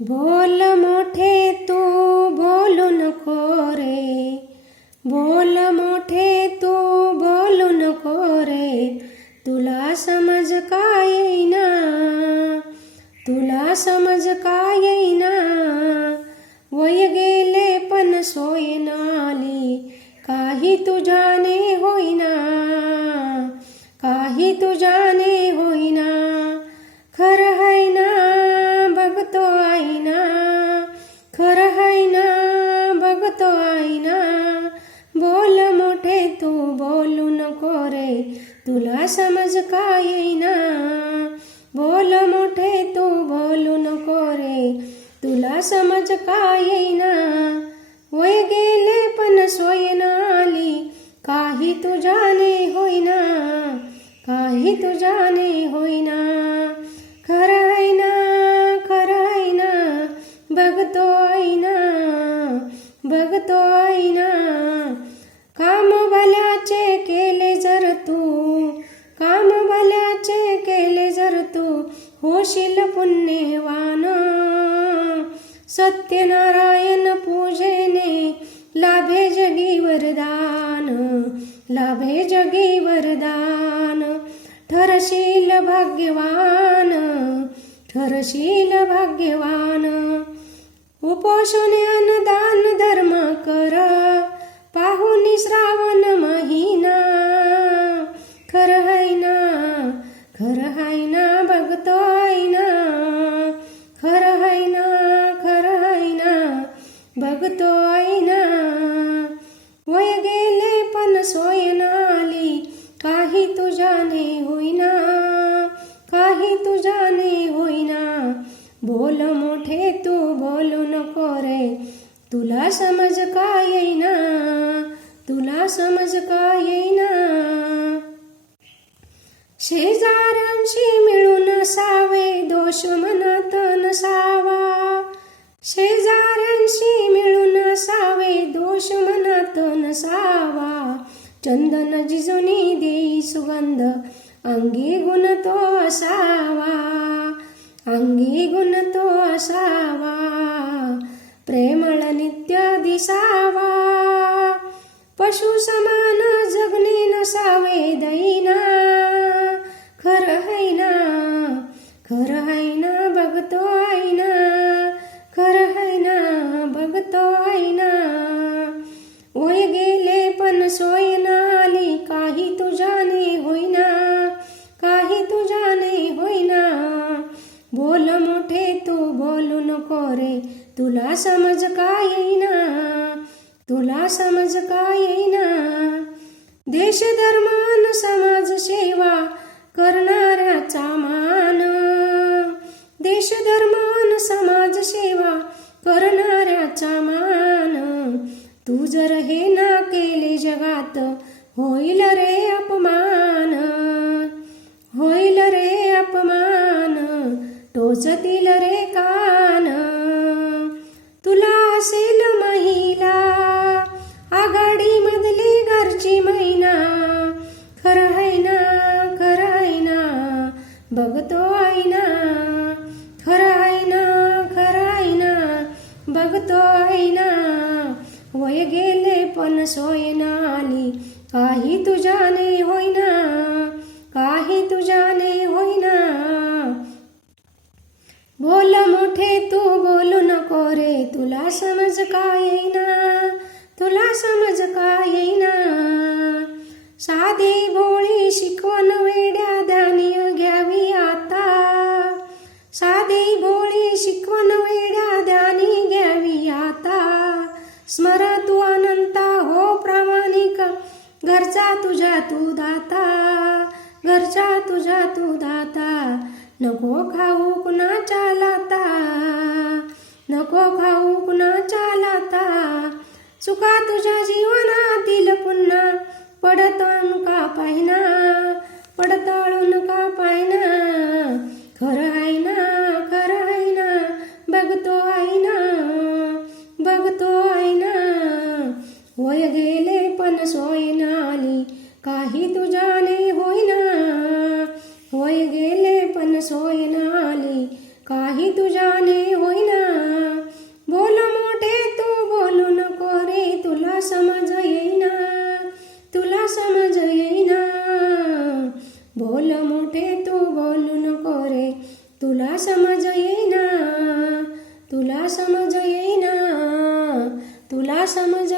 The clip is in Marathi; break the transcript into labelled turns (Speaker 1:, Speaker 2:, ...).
Speaker 1: बोल मोठे तू बोलू नको रे. बोल मोठे तू बोलू नको रे. तुला समज काय येईना? तुला समज काय येईना? वय गेले पण सोय नाली. काही तुझ्याने होईना. तुला समज का येईना? बोल मोठे तू बोलू नको रे. तुला समज का येईना? वय गेले पण सोय आली. काही तुझ्याने होईना. काही तुझ्याने होईना. खरं आहे ना खरं आहे ना. बघतो आईना बघतो आईना होशील पुण्यवान. सत्यनारायण पूजेने लाभे जगी वरदान लाभे जगी वरदान. ठरशील भाग्यवान ठरशील भाग्यवान. उपोषण दान धर्म कर पाहुनी श्रावण महिना. खर हाय ना खर हाय ना बघतो गेले पण सोय नाली. काही तुझ्याने होईना काही तुझ्याने होईना. बोल मोठे तू बोलू नको रे. तुला समज का येईना? तुला समज का येईना? शेजाऱ्यांशी मिळून सावे दोष मनात नसावा. शेजाऱ्यांशी मनात चंदन जिजुनी देई सुगंध अंगी गुण तो असावा। अंगी गुण तो असावा। प्रेमळ नित्य दिसावा। पशु समान तुला समज का येईना तुला समज का येईना देश धर्मान समाज सेवा करणाऱ्याचा मान. देश धर्मान समाज सेवा करणाऱ्याचा मान. तू जर हे ना केले जगात होईल बघतो आईना खरं आईना ना खरं आईना बघतो आईना. वय गेले पण सोयना आली काही तुझ्याने होईना काही तुझ्याने होईना. बोल मोठे तू बोलू नको रे तुला समज का येईना तुला समज का येईना. साधी भोळी शिकवण वेड्या घरचा तुझ्या तू दाता घरचा तुझ्या तू दाता. नको खाऊ कुणाच्या लाता नको खाऊ कुणाच्या लाता. चुका तुझ्या जीवनातील पुन्हा पडताळून का पाहिना पडताळून का पाहिना मिळाली काही तुझ्याने होईना. होय गेले पण सोय आली काही तुझ्याने होईना. बोल मोठे तू बोलू नको रे. तुला समज येईना. तुला समज येईना. बोल मोठे तू बोलू नको रे. तुला समज येईना. तुला समज येईना. तुला समज